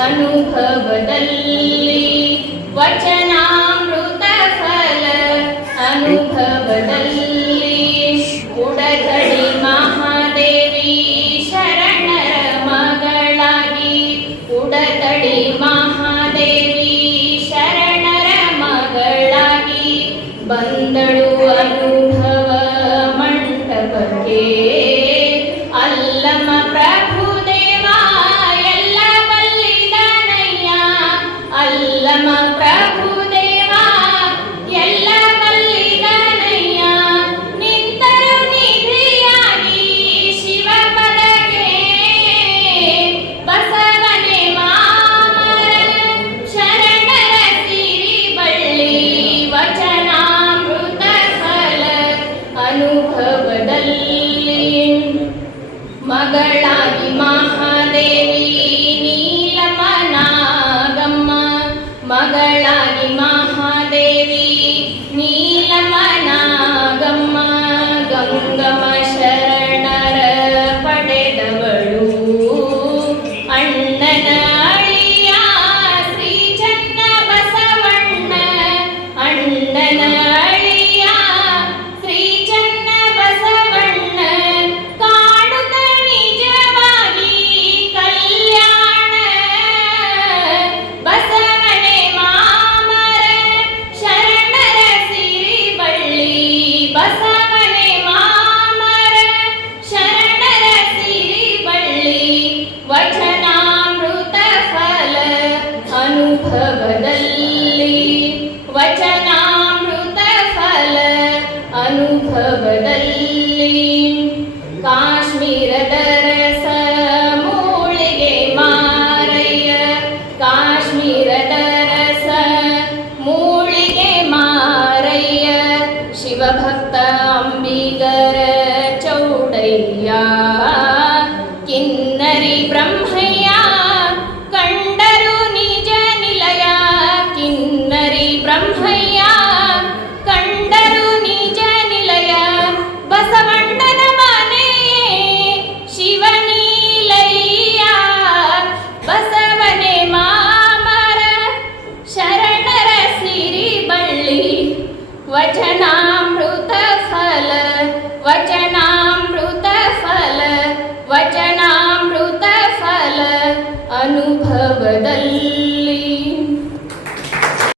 ಅನುಭವದಲ್ಲಿ ವಚನಾಮೃತ ಫಲ ಅನುಭವದಲ್ಲಿ ಉಡಗಡಿ ಮಹಾದೇವಿ ಶರಣರ ಮಗಳಾಗಿ ಉಡಗಡಿ ಮಹಾದೇವಿ ಶರಣರ ಮಗಳಾಗಿ ಬಂದಳು ಅನುಭವ ಮಂಟಪಕ್ಕೆ ಅಲ್ಲಮ ಪ್ರಭುದೇವ ಎಲ್ಲ ಬಲ್ಲಿದನಯ್ಯ ಅಲ್ಲಮ ಪ್ರಭುದೇವ ಎಲ್ಲ ಬಲ್ಲಿದನಯ್ಯ ನಿಂತರು ನಿಧಿಯಾಗಿ ಶಿವಪದಕ್ಕೆ ಬಸವನೆ ಮಾಮರ ಶರಣರ ಸಿರಿ ಬಳ್ಳಿ ವಚನಾಮೃತ ಫಲ ಅನುಭವದಲ್ಲಿ ಮಗಳಾಗಿ ಮಹಾದೇವಿ ನೀಲಮನಾಗಮ್ಮ ಮಗಳಾಗಿ ಮಹಾದೇವಿ ನೀಲಮನಾಗಮ್ಮ ಗಂಗಮ್ಮ ಶರಣರ ಪಡೆದವಳು ಅಣ್ಣನ ಅಳಿಯ ಶ್ರೀ ಚನ್ನ ಬಸವಣ್ಣ ಅಣ್ಣನ ಅಳಿಯ ಶ್ರೀ ಚನ್ನ ಬಸವಣ್ಣ ಕಾಡುತ್ತ ನಿಜವಾಗಿ ಕಲ್ಯಾಣ ಬಸವನೆ ಮಾಮರ ಶರಣರ ಸಿರಿ ಬಳ್ಳಿ ಬಸವನೆ ಮಾಮರ ಶರಣರ ಸಿರಿ ಬಳ್ಳಿ ವಚನಾಮೃತ ಫಲ ಅನುಭವದಲ್ಲಿ ವಚನಾಮೃತ ಫಲ ಅನುಭವದಲ್ಲಿ ಕಾಶ್ಮೀರದ ರಸ ಮೂಳಿಗೆ ಮಾರಯ್ಯ ಕಾಶ್ಮೀರದ ರಸ ಮೂಳಿಗೆ ಮಾರಯ್ಯ ಶಿವಭಕ್ತ ಅಂಬಿಗರ ಚೌಡಯ್ಯ ಕಿನ್ನರಿ ಬ್ರಹ್ಮಯ್ಯ ಕಂಡರು ನಿಜ ನಿಲಯ ಕಿನ್ನರಿ ಬ್ರಹ್ಮಯ್ಯ ಕಂಡರು ನಿಜ ನಿಲಯ ಬಸವಣ್ಣನ ಮನೆಯೇ ಶಿವನೀಲಯ್ಯ ಬಸವನೆ ಮಾಮರ ಶರಣರ ಸಿರಿ ಬಳ್ಳಿ ವಚನ